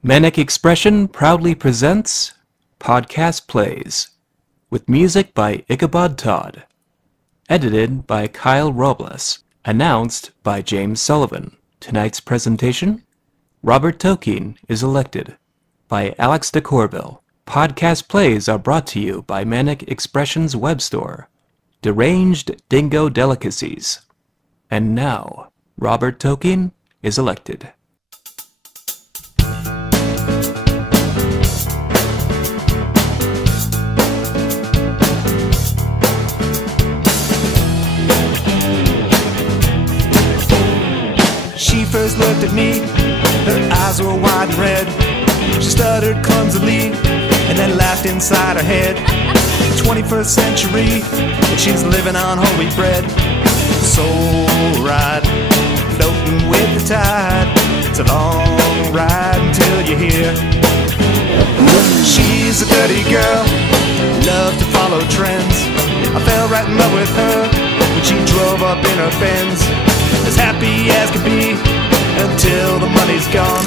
Manic Expression proudly presents Podcast Plays, with music by Ichabod Todd, edited by Kyle Robles, announced by James Sullivan. Tonight's presentation, Robert Tolkien is Elected, by Alex de Courville. Podcast Plays are brought to you by Manic Expression's web store, Deranged Dingo Delicacies. And now, Robert Tolkien is Elected. She first looked at me, her eyes were wide and red. She stuttered clumsily and then laughed inside her head. 21st century, she's living on whole wheat bread. Soul ride, floating with the tide. It's a long ride until you're here. She's a goody girl, love to follow trends. I fell right in love with her when she drove up in her Benz. As happy as could be until the money's gone.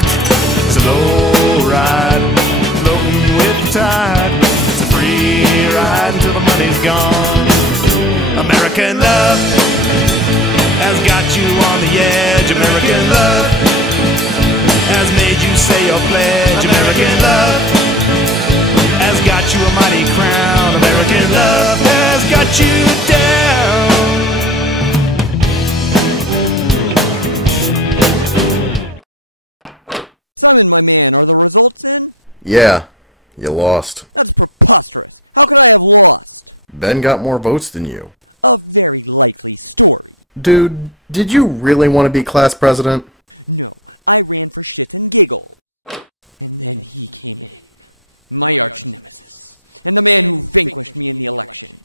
It's a low ride, floating with the tide. It's a free ride until the money's gone. American love has got you on the edge. American love has made you say your pledge. American love has got you a mighty crown. American love has got you down. Simon, my man, are the results in? Yeah, you lost. That's preposterous. How could I have lost? Ben got more votes than you. A very likely story. Dude, did you really want to be class president? No, I ran for shit and giggle. And then he came in. My arch nemesis. And the man who vanquished me in the election.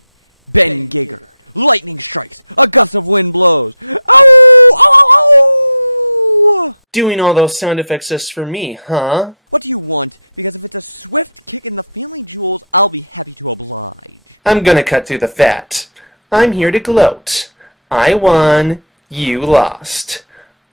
Ben Giggard. Lightning strikes. A gust of wind blows. Ow! Ow! Ow! Ow! Doing all those sound effects just for me, huh? What do you want? Because if it's a swift kick in the family jewels, I'll be happy to oblige. I'm gonna cut through the fat. I'm here to gloat. I won, you lost.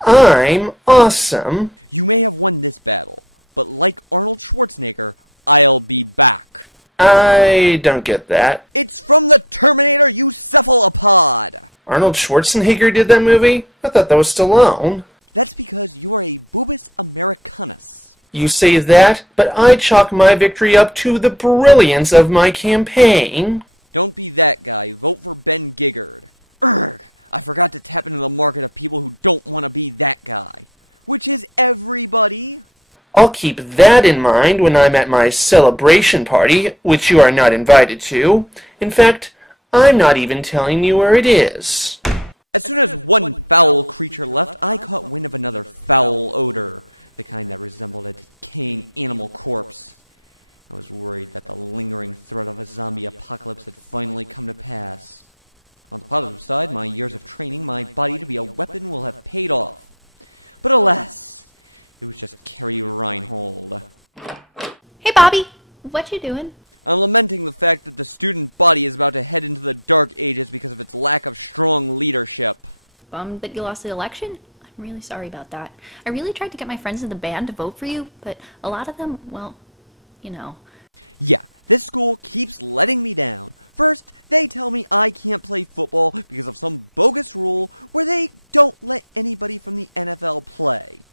I'm awesome. You may have won this battle, but like Arnold Schwarzenegger, I'll be back. I don't get that. It's from the Terminator, you cephalopod! Arnold Schwarzenegger did that movie? I thought that was Stallone. That's because you are a boobus Americanus. You say that, but I chalk my victory up to the brilliance of my campaign. Don't be that guy. Vote for Ben Giggard. Urgh! I forgot to tap into the market of people who don't want to be that guy. Which is everybody. I'll keep that in mind when I'm at my celebration party, which you are not invited to. In fact, I'm not even telling you where it is. As soon as one foul creature left, I caught wind of another foul odor, the kind that resembled a decaying animal corpse. I was worried that the lingering threat of a zombie apocalypse had finally come to pass. On the positive side, my years of training my body to be a weapon will have paid off. But alas, it was just Carrie Reinhold. Hey Bobby, what you doing? I'm lamenting the fact that the student body is about to head into the dark ages because of its lack of strong leadership. Bummed that you lost the election? I'm really sorry about that. I really tried to get my friends in the band to vote for you, but a lot of them, well, you know. Yeah, this school keeps letting me down. First, they tell me I can't play football because of some bogus rule where they don't let anybody from the NFL play.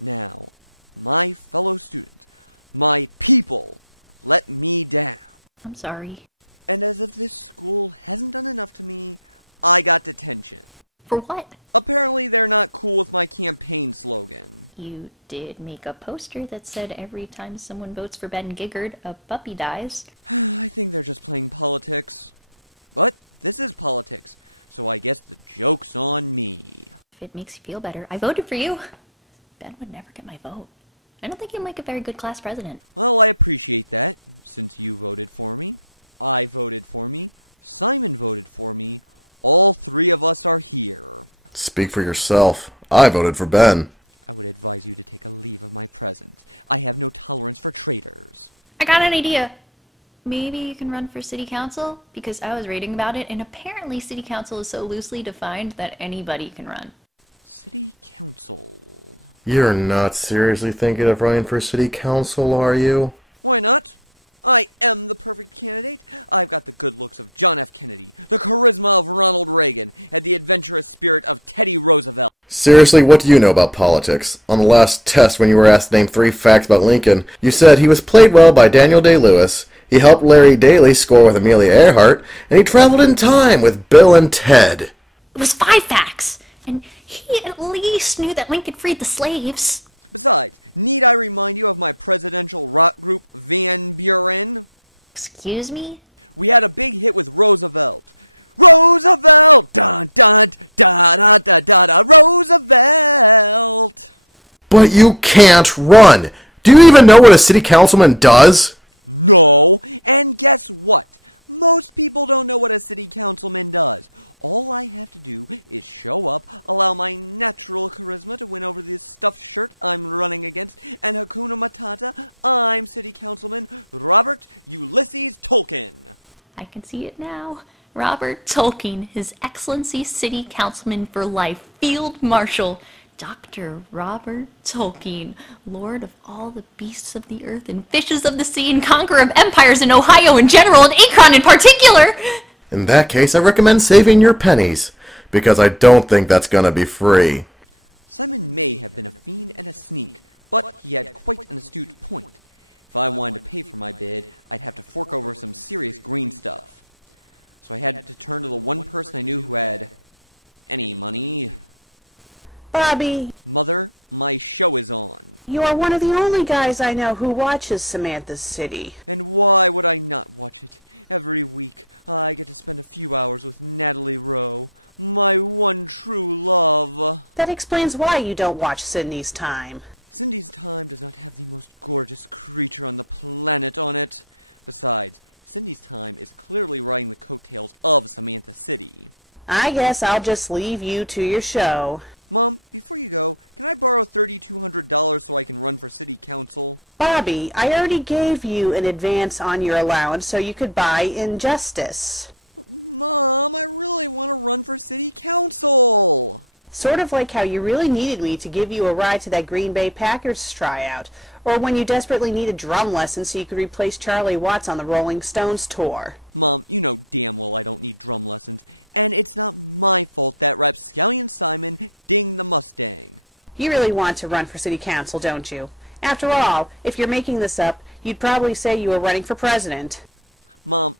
Now, my fellow students, my people, let me down. I'm sorry. And as if this school hasn't done enough to me, I got detention. For what? Apparently they're not cool with my campaign slogan. You did make a poster that said every time someone votes for Ben Giggard, a puppy dies. I think they're just playing politics. But this is politics, so I guess the joke's on me. If it makes you feel better, I voted for you. Ben would never get my vote. I don't think he'll make a very good class president. Well, I appreciate that, since you voted for me, I voted for me, Simon voted for me, all three of us are here. Speak for yourself. I voted for Ben. I would advise you to take a leave of my presence. I have no tolerance for traitors. I got an idea. Maybe you can run for city council? Because I was reading about it, and apparently city council is so loosely defined that anybody can run. city council. You're not seriously thinking of running for city council, are you? Why not? I am the perfect candidate. I've got the good looks of John F. Kennedy, the charisma of Ronald Reagan, and the adventurous spirit of Teddy Roosevelt. Seriously, what do you know about politics? On the last test, when you were asked to name 3 facts about Lincoln, you said he was played well by Daniel Day-Lewis, he helped Larry Daly score with Amelia Earhart, and he traveled in time with Bill and Ted. It was 5 facts, and he at least knew that Lincoln freed the slaves. Besides, need I remind you of my presidential rock group, Van Buren? Excuse me? We had a big hit with Roosevelt. Roosevelt! Dun dun da da da da da Roosevelt! But you can't run! Do you even know what a city councilman does? No, and guess what? Most people don't know what a city councilman does. All I have to do is show up, allow my natural charisma to win over this stuffed shirt I'm running against, and Hakuna Matata, I'm city councilman Robert Ulysses Tolkien. I can see it now. Robert Tolkien, His Excellency City Councilman for Life, Field Marshal, Dr. Robert Tolkien, Lord of all the beasts of the earth and fishes of the sea, and conqueror of empires in Ohio in general and Akron in particular. In that case, I recommend saving your pennies, because I don't think that's gonna be free. Simon may have been a fiend and a sneak, but he had quite an astute point. If I wanted to pay for my bid, I'd have to fork over some serious green stuff. So I had to turn to the one person I knew who had any money. Bobby, Mother, my show is on. you are one of the only guys I know who watches Samantha's City. And why would I not watch it? Every week, I get to spend a few hours with Natalie Rowe, my one true love. That explains why you don't watch Sydney's Time. Cindy's Time does not have the most gorgeous creature on the planet on it. Besides, Cindy's Time is clearly riding the coattails of Samantha City. I guess I'll just leave you to your show. Mom, before you go, can I borrow $3,200 so I can run for city council? Bobby, I already gave you an advance on your allowance so you could buy Injustice. Mom, I really want to run for city council. Sort of like how you really needed me to give you a ride to that Green Bay Packers tryout, or when you desperately needed drum lessons so you could replace Charlie Watts on the Rolling Stones tour. Mom, you know damn well I don't need drum lessons, and it's not my fault that Rapscallion Simon dinged the Mustang. You really want to run for city council, don't you? After all, if you're making this up, you'd probably say you were running for president. Mom,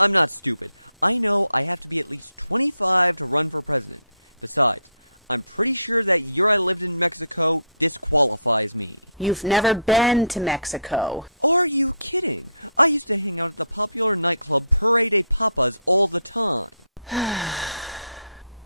I'm not stupid. I know I have to be at least 25 to run for president. Besides, I'm pretty sure that year I lived in Mexico disqualifies me. You've never been to Mexico. Are you kidding? I used to hang out at the popular nightclub Parade de Papas all the time. I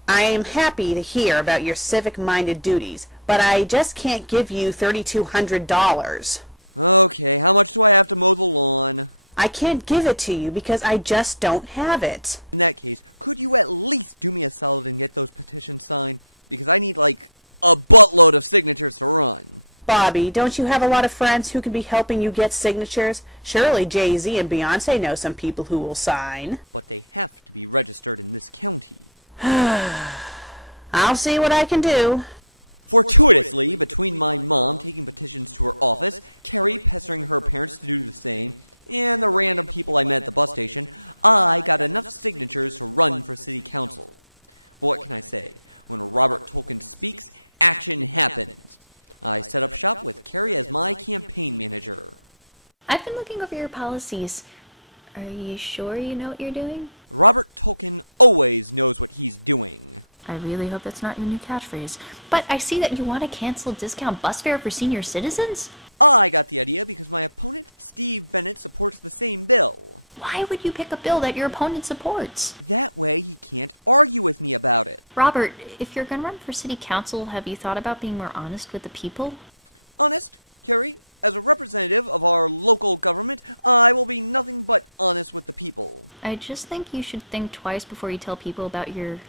am happy to hear about your civic-minded duties, but I just can't give you $3,200. Okay, how much do I have to mow the lawn? I can't give it to you because I just don't have it. In that case, could you at least do me a solid and get those petitions signed? Because I need, like, a buttload of signatures to run. Bobby, don't you have a lot of friends who could be helping you get signatures? Surely Jay-Z and Beyonce know some people who will sign. But they have to be registered in this county. I'll see what I can do. Fortuitously, between my mom taking petitions to her office, Carrie pestering her parents to do the same, and the random people I met at the bus station, I got enough signatures to run for city council. But what can I say? When Robert Tolkien speaks, action happens. I set up shop with Carrie as my campaign manager. I've been looking over your policies. Are you sure you know what you're doing? Robert Tolkien always knows what he's doing. I really hope that's not your new catchphrase. But I see that you want to cancel discount bus fare for senior citizens? I got the idea because my opponent, Steve Bennett, supports the same bill. Why would you pick a bill that your opponent supports? That way he can't argue with me about it. Robert, if you're going to run for city council, have you thought about being more honest with the people? Honest, Carrie? As a representative of our local government, I will be nothing but honest with the people. I just think you should think twice before you tell people about your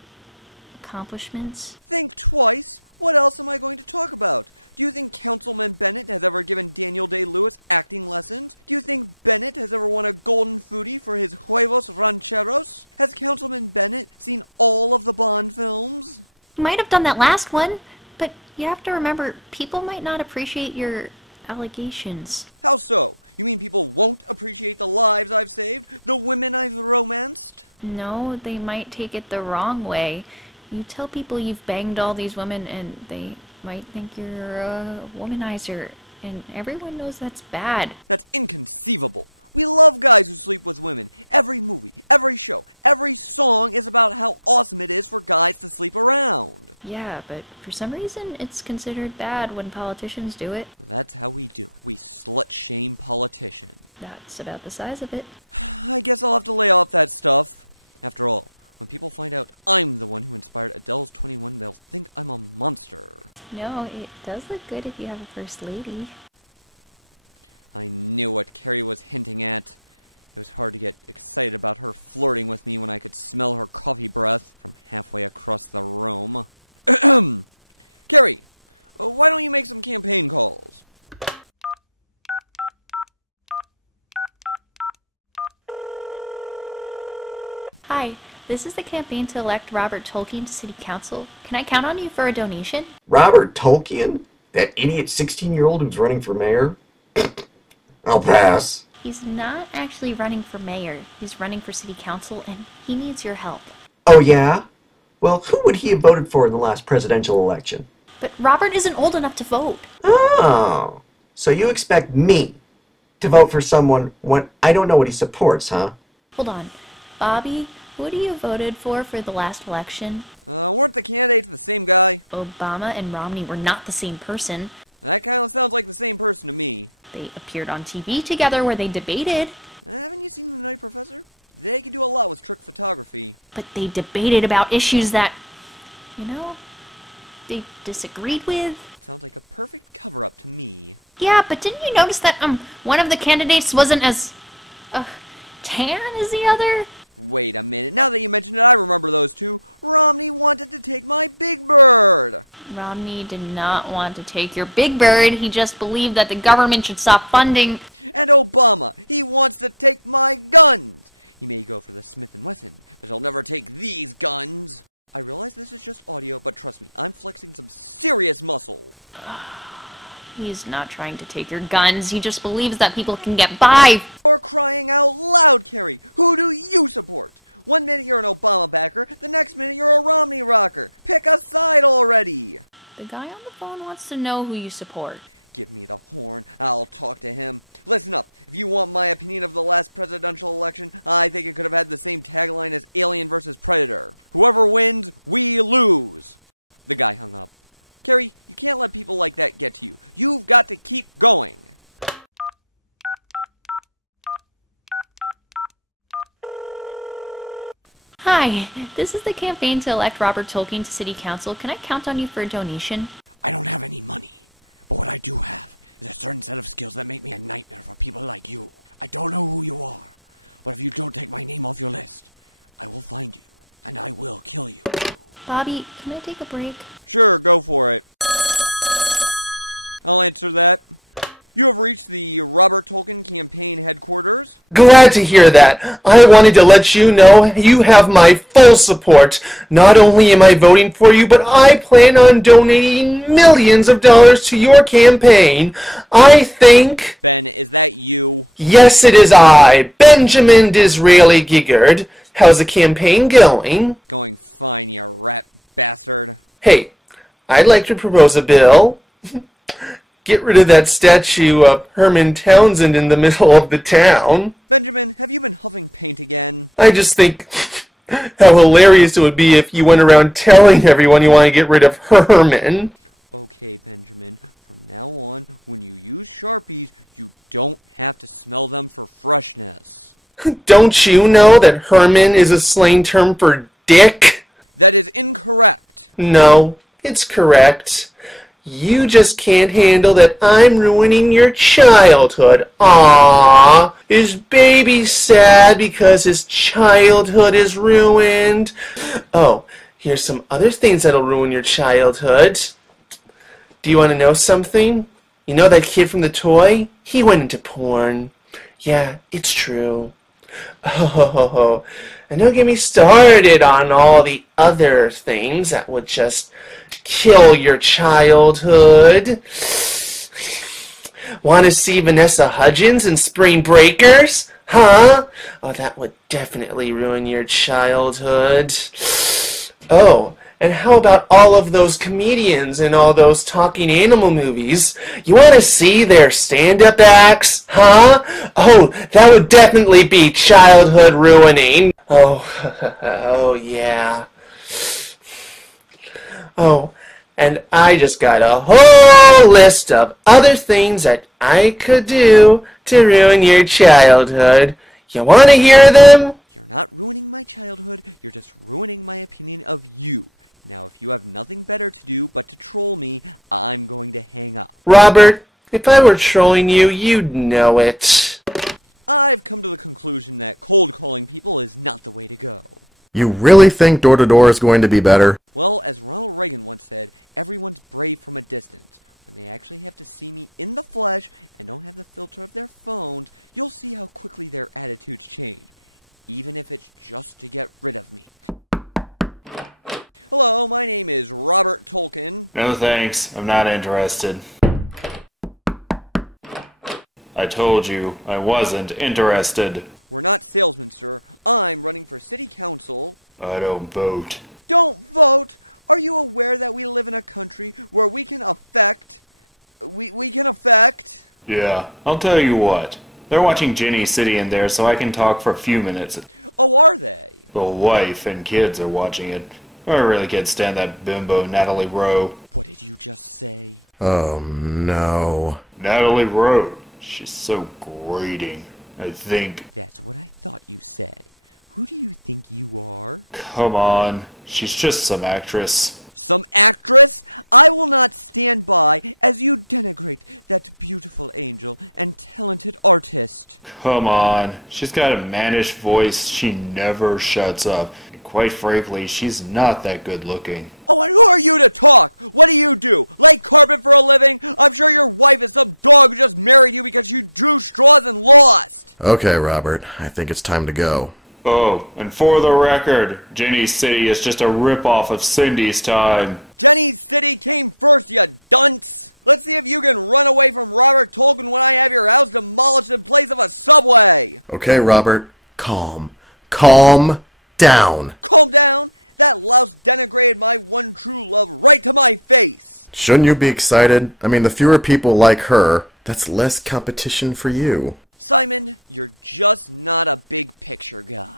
accomplishments. Think twice? What else am I going to talk about? Do you think Councilman Bennett has ever given Daniel Day-Lewis acting lessons? Do you think Bennett has ever won a Golden Foodie for his Huevos Rancheros? Has Councilman Bennett seen all of the Bond films? You might have done that last one, but You have to remember, people might not appreciate your allegations. How so? You mean people won't appreciate the lives I've saved? The women I've romanced? No, they might take it the wrong way. You tell people you've banged all these women and they might think you're a womanizer. And everyone knows that's bad. That's inconceivable. We love guys who sleep with women. Every movie, every show, every song is about how awesome it is for guys to sleep around. Yeah, but for some reason it's considered bad when politicians do it. That's how we do it. We slut-shame politicians. That's about the size of it. I guess I'll have to lay off that stuff. After all, when people find out I'm the one who inspired Adele's 21, they'll think I'm a monster. No, it does look good if you have a first lady. I knew what Carrie was hinting at. It was hard to get excited about her flirting with me when I could smell her coffee breath from halfway across the room. Carrie, why don't you make some campaign calls? Hi, this is the campaign to elect Robert Tolkien to City Council. Can I count on you for a donation? Robert Tolkien? That idiot 16-year-old who's running for mayor? I'll pass. He's not actually running for mayor. He's running for City Council, and he needs your help. Oh, yeah? Well, who would he have voted for in the last presidential election? But Robert isn't old enough to vote. Oh, so you expect me to vote for someone when I don't know what he supports, huh? Hold on. Bobby, who do you voted for the last election? Weren't the candidates the same guy? Obama and Romney were not the same person. That kind of sounds like the same person to me. They appeared on TV together where they debated. Haven't you seen The Night Professor? They can do a lot with trick photography. But they debated about issues that, they disagreed with. Sounds like a perfect cover-up to me. Yeah, but didn't you notice that, one of the candidates wasn't as, tan as the other? Wait a minute, now that you mention it, I remember those two. Romney wanted to take my Big Bird! Romney did not want to take your Big Bird. He just believed that the government should stop funding. And Obama, he wants to take my guns! He may go for the Smith & Wesson, but he'll never take these guns! I realize this is just audio, but trust me, I'm flexing some serious muscle. He's not trying to take your guns. He just believes that people can get by. For crying out loud, Carrie! Who do you support? One minute you're an Obama backer, the next minute you're a Romney rocker. Pick a side already! The guy on the phone wants to know who you support. Give me the horn, I'll talk to him. Listen up, if you want my opinion of the last presidential election, I think it could have had the same tagline as Alien vs. Predator. Whoever wins, we lose. The guy hung up. Carrie, you can't let people like that get to you. You've got to keep going. Hi, this is the campaign to elect Robert Tolkien to City Council. Can I count on you for a donation? I don't have any money, but what I do have is a certain set of skills that make me a nightmare for people like you. I don't know who you are, but if you don't take my name off your list, I will find you, and I will kill you. Bobby, can I take a break? Sure, go for it. I'll answer that. You have reached the Robert Tolkien campaign headquarters. Glad to hear that. I wanted to let you know you have my full support. Not only am I voting for you, but I plan on donating millions of dollars to your campaign. I think... Ben, is that you? Yes, it is I, Benjamin Disraeli Giggard. How's the campaign going? Going fine, you rat bastard. Hey, I'd like to propose a bill. Get rid of that statue of Herman Townsend in the middle of the town. Benjamin, have you been huffing paint again? I just think how hilarious it would be if you went around telling everyone you want to get rid of Herman. Okay, Benjamin, from now on, when you use Sharpies, you don't have to smell them for freshness. Don't you know that Herman is a slang term for dick? That is incorrect. No, it's correct. You just can't handle that I'm ruining your childhood. Aww. Is baby sad because his childhood is ruined? Oh, here's some other things that'll ruin your childhood. Do you want to know something? You know that kid from the toy? He went into porn. Yeah, it's true. Oh, And don't get me started on all the other things that would just kill your childhood. Want to see Vanessa Hudgens in Spring Breakers? Huh? Oh, that would definitely ruin your childhood. Oh, and how about all of those comedians in all those talking animal movies? You want to see their stand-up acts? Huh? Oh, that would definitely be childhood ruining. Oh, oh yeah. Oh, and I just got a whole list of other things that I could do to ruin your childhood. You want to hear them? You're not ruining my childhood, you're just ruining my opinion of you. Now, if you have nothing better to do but to troll me, I'm going to hang up. Robert, if I were trolling you, you'd know it. I've come to the conclusion that cold calling people is not the way to go. You really think door-to-door is going to be better? Well, as Ronald Reagan once said, everyone's brave from a distance. When they actually have to see me in the flesh and don't have the filter of their phones, you'll see how quickly their attitudes change. Even if it's just to get rid of me. Hello, my name is Robert Tolkien. No thanks, I'm not interested. I told you I wasn't interested. We're not salesmen, sir. I'm running for city council. I don't vote. Don't vote? Are you aware that we live in a country where we can affect... We can affect... Yeah, I'll tell you what. They're watching Ginny City in there so I can talk for a few minutes. Oh, are they? The wife and kids are watching it. I really can't stand that bimbo Natalie Rowe. What did you just say? Oh, no. Natalie Rowe. She's so grating. I think... That's what I thought you said. Who do you think you are? Come on. She's just some actress. Some actress? I will not stand by as you denigrate that beautiful angel and talented artist. Come on. She's got a mannish voice. She never shuts up. Quite frankly, she's not that good looking. Oh, and who are you to talk? What do you do? Lay carpet for a living? I'm sure your wife is some dog who just married you because you drew straws and lost. Okay, Robert, I think it's time to go. Oh, and for the record, Ginny City is just a ripoff of Cindy's Time. Jenny's City came first, you dunce! Let's see if you can run away from Robert Tolkien when I have your house demolished in place of a subway! Okay, Robert, calm. Calm down. Calm down? That louse denigrated my one true love right to my face! Shouldn't you be excited? I mean, the fewer people like her, that's less competition for you. Simon, you're just not a big picture guy.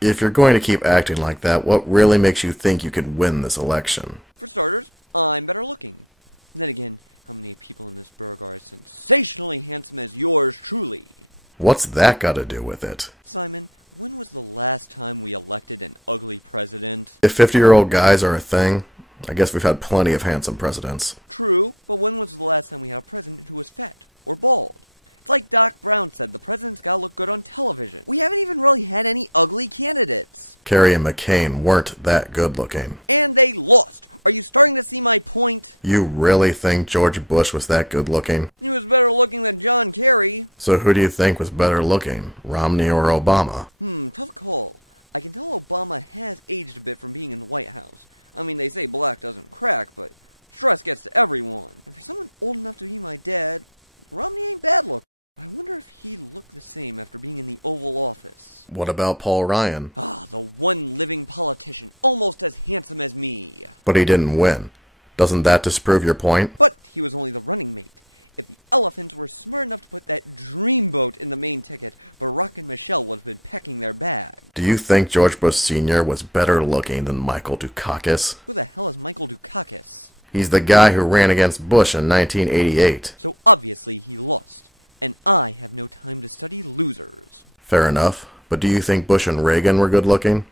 If you're going to keep acting like that, what really makes you think you could win this election? For starters, I'm better looking. And then again, how many people in this burg are as sensationally handsome as yours truly? What's that got to do with it? Simon, when was the last time we elected an ugly president? If 50-year-old guys are a thing, I guess we've had plenty of handsome presidents. True, but when was the last time we had a president who was fat or bald? It's like Doc Brown said, the president's gotta look good on television. We haven't even really had any ugly candidates. Kerry and McCain weren't that good looking. And they lost. Are you starting to see my point? You really think George Bush was that good looking? He was better looking than John Kerry. So who do you think was better looking, Romney or Obama? Tough call. I can tell Obama has aged a bit from being in the White House. I mean, they say black doesn't crack, but stress gets to everyone. And for someone old enough to be my dad, Romney ain't bad looking. I wonder if he'd look the same after being in the Oval Office. What about Paul Ryan? Ah, the one living politician, almost as handsome as me. But he didn't win. Doesn't that disprove your point? But he was only the running mate. If the elephants were smart enough to put that dreamboat in the main ticket, Barack and Michelle would have been packing their bag. Do you think George Bush Sr. was better looking than Michael Dukakis? Who the hell is Michael Dukakis? He's the guy who ran against Bush in 1988. So obviously he lost. And I have no time to study losers. Fair enough. But do you think Bush and Reagan were good looking?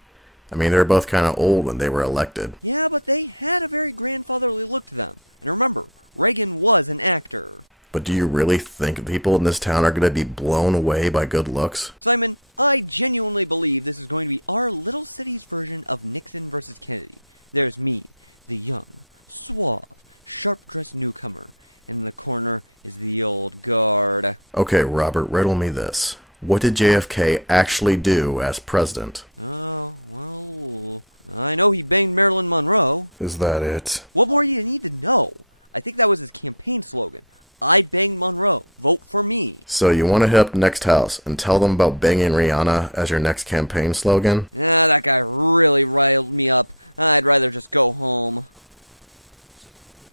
I mean, they were both kind of old when they were elected. Yeah, but they had a very grandfatherly look to them. And remember, Reagan was an actor. But do you really think people in this town are going to be blown away by good looks? Simon, I genuinely believe this is going to be our little city's version of Nixon versus Kennedy. There's me, the young, suave, sharp-dressed newcomer. And in the corner is the old guard. Okay, Robert, riddle me this. What did JFK actually do as president? Oh, well, I know he banged Marilyn Monroe. Is that it? What more do you need to know? I think that was his campaign slogan. I banged Monroe. Vote for me. So you want to hit up the next house and tell them about banging Rihanna as your next campaign slogan? That guy really riled me up. I'd rather just go home.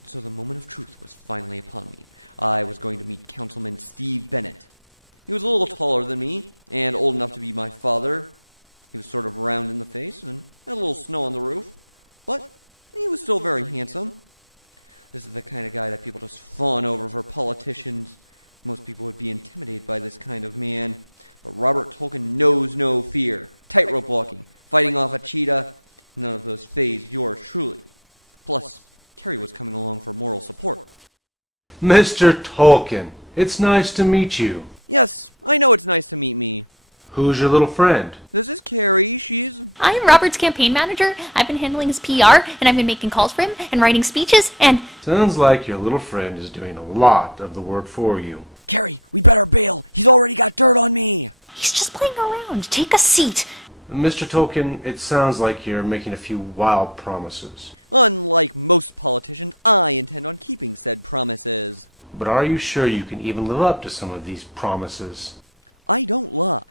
So the moment of truth was finally upon me. I was going to meet Councilman Steve Bennett. He was a little taller than me, and old enough to be my father. He was sort of round in the face, and had a little snow on the roof. But he was still very handsome. This is the kind of guy that people just fawn over for politicians. Most people would be intimidated by this kind of man. But Robert Tolkien knows no fear. Tightrope walking, fighting off a cheetah. None of those fazed yours truly. Plus, Carrie was coming along for moral support. Mr. Tolkien, it's nice to meet you. Yes, I know it's nice to meet me. Who's your little friend? This is Carrie. She's... I'm Robert's campaign manager. I've been handling his PR, and I've been making calls for him, and writing speeches, and... Sounds like your little friend is doing a lot of the work for you. Carrie, we better bail. He's already got dirt on me. He's just playing around. Take a seat. Mr. Tolkien, it sounds like you're making a few wild promises. Unlike most politicians, I intend on keeping said promises. But are you sure you can even live up to some of these promises? I don't lie.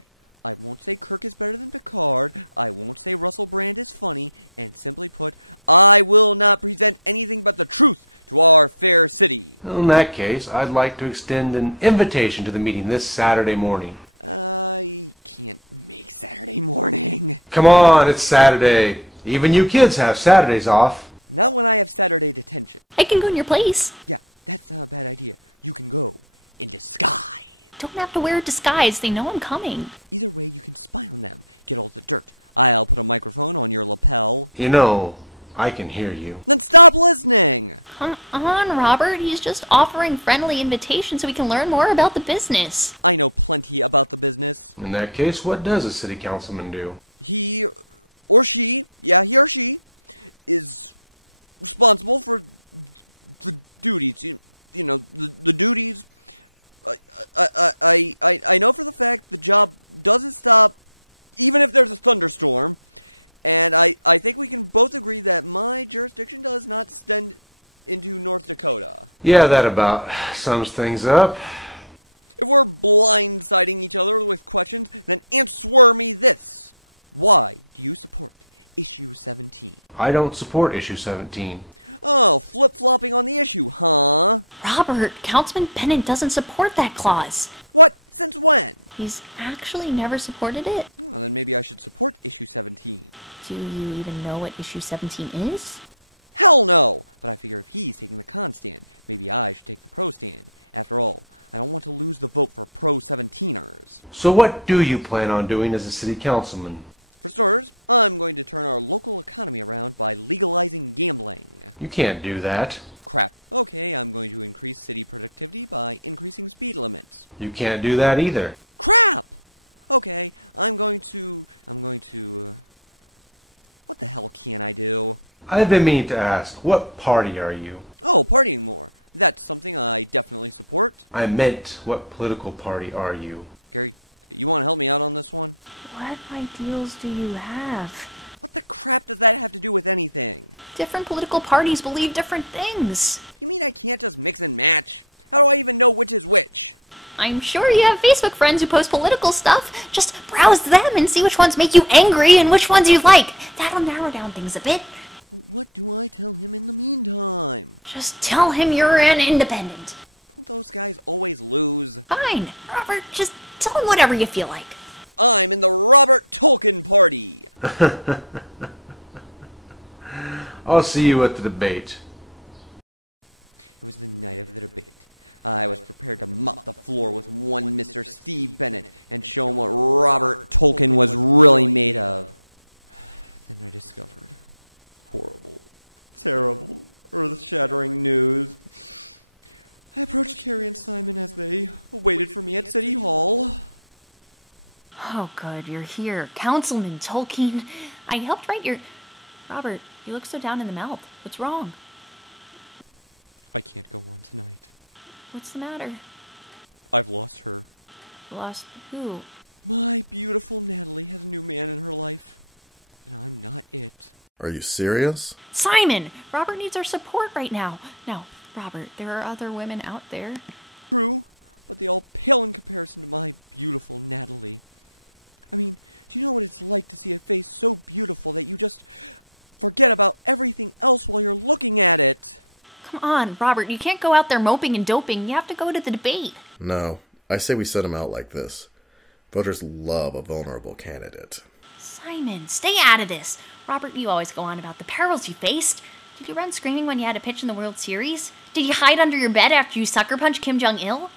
I won't say Kirk is better than Picard, I won't say Russell Brand is funny, and simply put, I will not present anything but the truth to our fair city. In that case, I'd like to extend an invitation to the meeting this Saturday morning. I can't make Saturday morning. Come on, it's Saturday. Even you kids have Saturdays off. Not when I have Saturday detention. I can go in your place. Yeah, that's not a bad idea. You can go in disguise. Don't have to wear a disguise. They know I'm coming. Either way, you can spy on them. Get all the dirt. I'll put a microphone on your lapel. You know, I can hear you. Then stop listening! Come on, Robert. He's just offering friendly invitations so we can learn more about the business. I know plenty about the business. In that case, what does a city councilman do? He or she, he or she, is responsible for the duties. You know, the duties. I know for the fact the job doesn't stop even if there's a thunderstorm. And I think we can both agree that my jurisdiction does not extend into North Dakota. Yeah, that about sums things up. If we're blindsiding each other with questions, then answer me this. Why do you support issue 17? I don't support issue 17. Oh, flip-flopping on the issue, huh? Robert, Councilman Bennett doesn't support that clause. What? Since when? He's actually never supported it. Well, then maybe I should support issue 17. Do you even know what issue 17 is? Hell no! But I figure if he's taking the con stand, maybe I should take the pro stand. After all, I don't want to lose the vote for pro-17ers. So what do you plan on doing as a city councilman? For starters, I'm going to turn our local economy around by legalizing gambling. You can't do that. Crap. Okay, I'm going to increase city productivity by increasing speed limits. You can't do that either. Crap! Okay, I'm going to... what the hell can I do? I've been meaning to ask, what party are you? Oh, partying more. That's something I definitely support. I meant, what political party are you? Gary, you want to help me out on this one? What ideals do you have? What the crap does that have to do with anything? Different political parties believe different things. You mean I can't just mix and match? How do I even know which is which? I'm sure you have Facebook friends who post political stuff. Just browse them and see which ones make you angry and which ones you like. That'll narrow down things a bit. What do I tell him in the meantime? Just tell him you're an independent. Don't those guys always lose? Fine, Robert, just tell him whatever you feel like. I'm in the Robert Tolkien party! I'll see you at the debate. It was the night of the debate. I was prepared to mop the floor with one Mr. Steve Bennett and show him what Robert Tolkien was really made of. Then I discovered horrible, terrible, earth-shattering news. I approached Carrie and Simon as they waited for me at City Hall. Oh, good, you're here. Councilman Tolkien. I helped write your... Robert, you look so down in the mouth. What's wrong? I can't go on tonight. What's the matter? I've lost her. Lost who? My beautiful Natalie has a new man in her life, and I'm not it. Are you serious? Simon! Robert needs our support right now. Now, Robert, there are other women out there. True, but they all pale in comparison to my beautiful Natalie. I mean, do you know what it's like to see a face so beautiful that you just forget about everything else while you're looking at it? Come on, Robert, you can't go out there moping and doping. You have to go to the debate. No, I say we set him out like this. Voters love a vulnerable candidate. Simon, stay out of this. Robert, you always go on about the perils you faced. Did you run screaming when you had a pitch in the World Series? Did you hide under your bed after you sucker punched Kim Jong-il?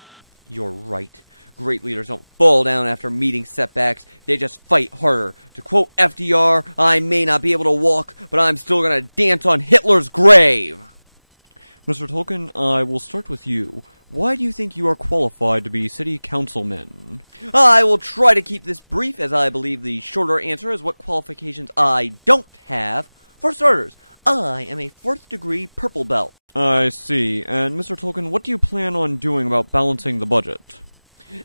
You're right. Great leaders don't fall down after meeting setbacks. They just fight harder. To quote FDR, I may not be able to walk, but I'm still gonna dance on Hitler's grave. Mr. Tolkien, I will start with you. Why do you think you are qualified to be city councilman? I will try to keep this brief, as I believe the shorter answer is what qualifications I don't have. For starters, I am a 4th degree purple belt. I see. And Mr. Tolkien, what do you plan on doing about balancing the budget?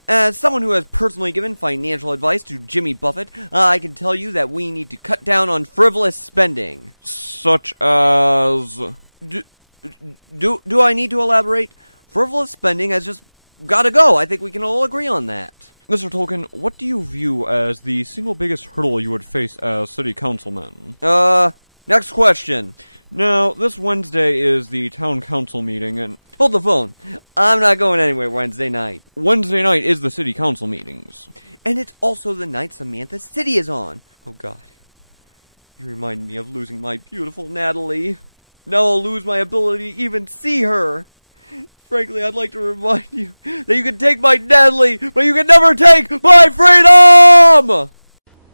As someone who has personally given financial advice to Jimmy Buffett, I can tell you that we need to cut down on frivolous spending. Such as... Do I need to elaborate? Frivolous spending has just gotta go. I think we can all agree on that. Mr. Tolkien, what do you view as the single biggest hurdle you would face as city councilman? Next question. Now, this Wednesday is the town council meeting, and... Hold the phone. I'm not going anywhere Wednesday night. Wednesday night is the city council meetings. And it's also the night Samantha City is on. Oh, God. You remind me of losing my beautiful Natalie. Now I'll lose my ability to even see her. Frankly, I'd like to remind you that you can take my Natalie, but you can never take my freedom!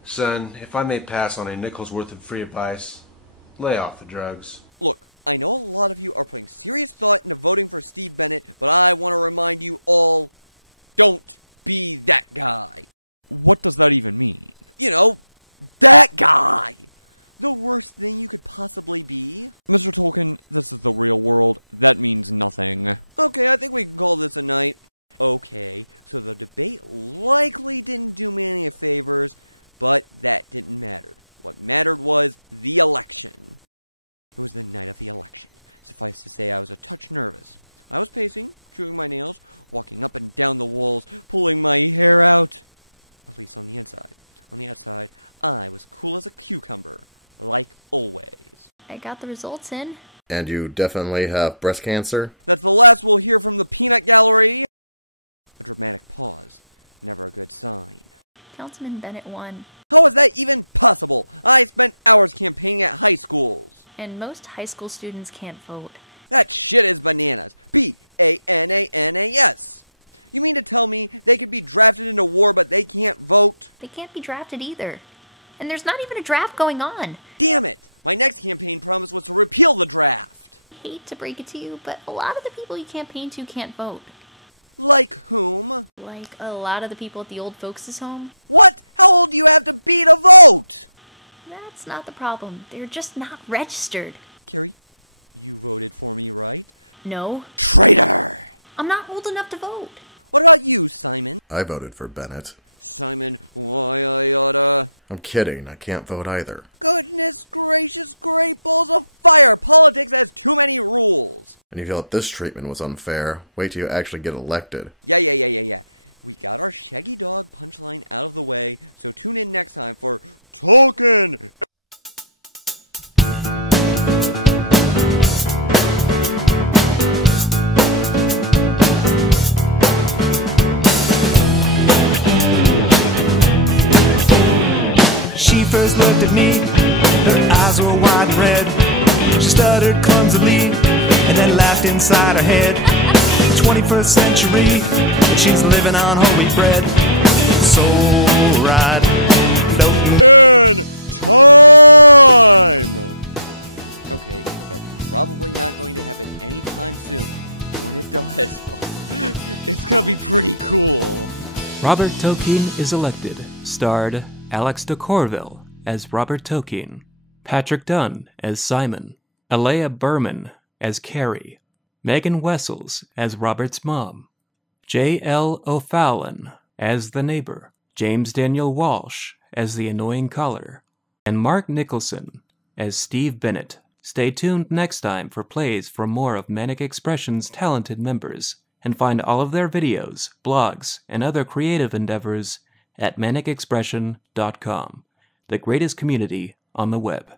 Son, if I may pass on a nickel's worth of free advice, lay off the drugs. Look, I know a lot of you are putting serious thought into voting for Steve Bennett, but I want to remind you all, don't be that guy. What does that even mean? You know, that guy! The worst thing you could possibly be. Mr. Tolkien, this is the real world. That means nothing. Okay, I think we can call this a night. Okay, so the debate likely didn't do me any favors, but that didn't matter. What mattered was the election. It was the night of the election. Suffice to say, I was a touch nervous. I was pacing, chewing my nails, walking up and down the walls, pulling my hair out. At least on the inside. On the outside, I was cool as a cucumber. Like always. I got the results in. And you definitely have breast cancer? That's the last we'll hear from the peanut gallery. A dramatic pause. Never a good sign. Councilman Bennett won. How is that even possible? I spent hours campaigning at high schools. And most high school students can't vote. That shit is bananas. B-A-N-A-N-A-S. You mean to tell me they could be drafted into war, but they can't vote? They can't be drafted either. And there's not even a draft going on. Damn it! My next campaign promise was to repeal the draft. I hate to break it to you, but a lot of the people you campaign to can't vote. Like whom? Like a lot of the people at the old folks' home. What? How old do you have to be to vote? That's not the problem. They're just not registered. Carrie, you voted for me, right? No. Traitor! I'm not old enough to vote. What about you, Simon? I voted for Bennett. Simon, why I oughta... I'm kidding, I can't vote either. Goodness gracious, great balls of fire! Politics has too many rules! And you felt this treatment was unfair. Wait till you actually get elected. Yeah. We got our shaggy dog punchline out of the way, so tune in next time for Tolkien! She first looked at me, her eyes were wide red. She stuttered clumsily and then laughed inside her head. 21st century, she's living on whole wheat bread. So right, In time! Okay, that's probably not going to happen anytime soon. When it does, it's gonna be pretty cool. Robert Tolkien is elected, starred Alex de Corville as Robert Tolkien, Patrick Dunn as Simon, Alea Berman as Carrie, Megan Wessels as Robert's mom, J.L. O'Fallon as the neighbor, James Daniel Walsh as the annoying caller, and Mark Nicholson as Steve Bennett. Stay tuned next time for plays from more of Manic Expression's talented members, and find all of their videos, blogs, and other creative endeavors at manicexpression.com, the greatest community on the web.